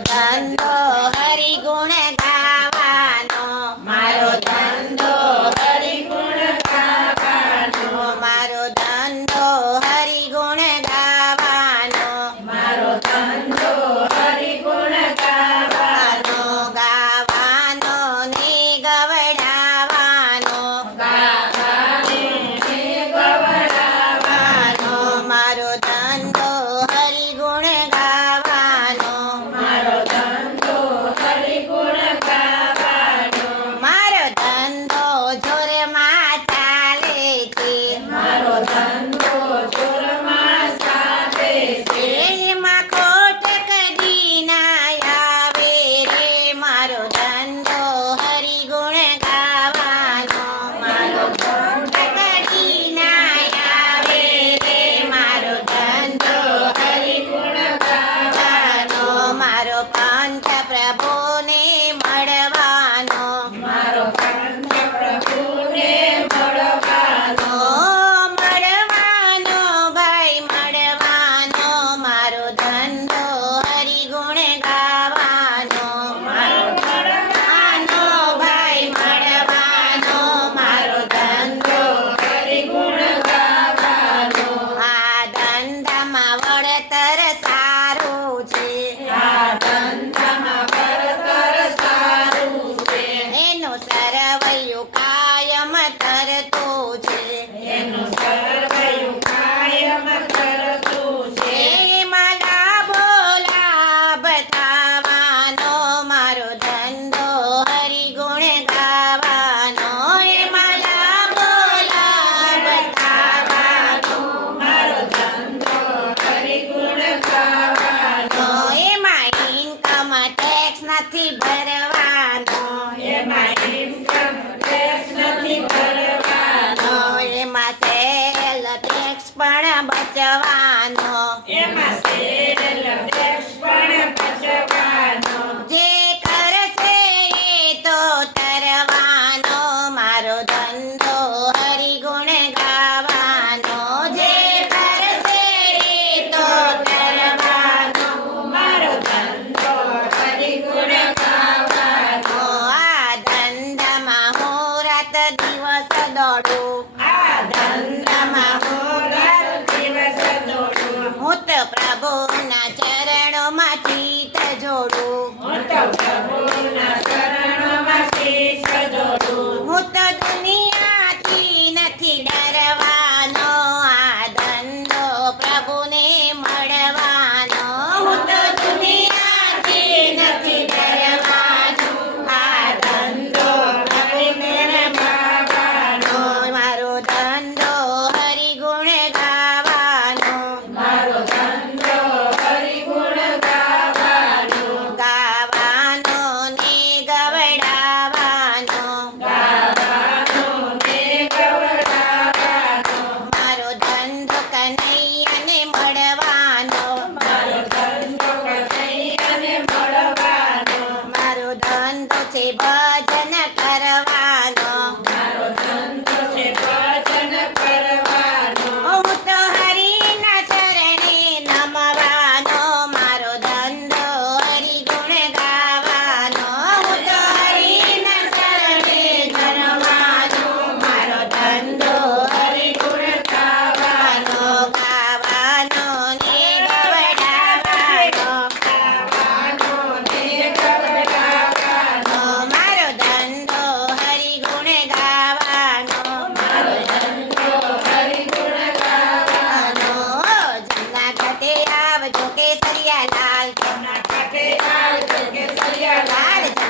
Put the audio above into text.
ધન હરિગુણ કરતો છે. મારો ધંધો હરિ ગુણ મારા બોલા બતાવાનો મારો ધંધો ટેક્સ નથી ભરવા સેલ પણ બચવાનો. જે કરશે એ તો તરવાનો. મારો ધંધો હરિગુણ ગાવાનો. જે કરશે તો આ ધંધામાં રાત દિવસ દોડું. Oh, Bona, bye.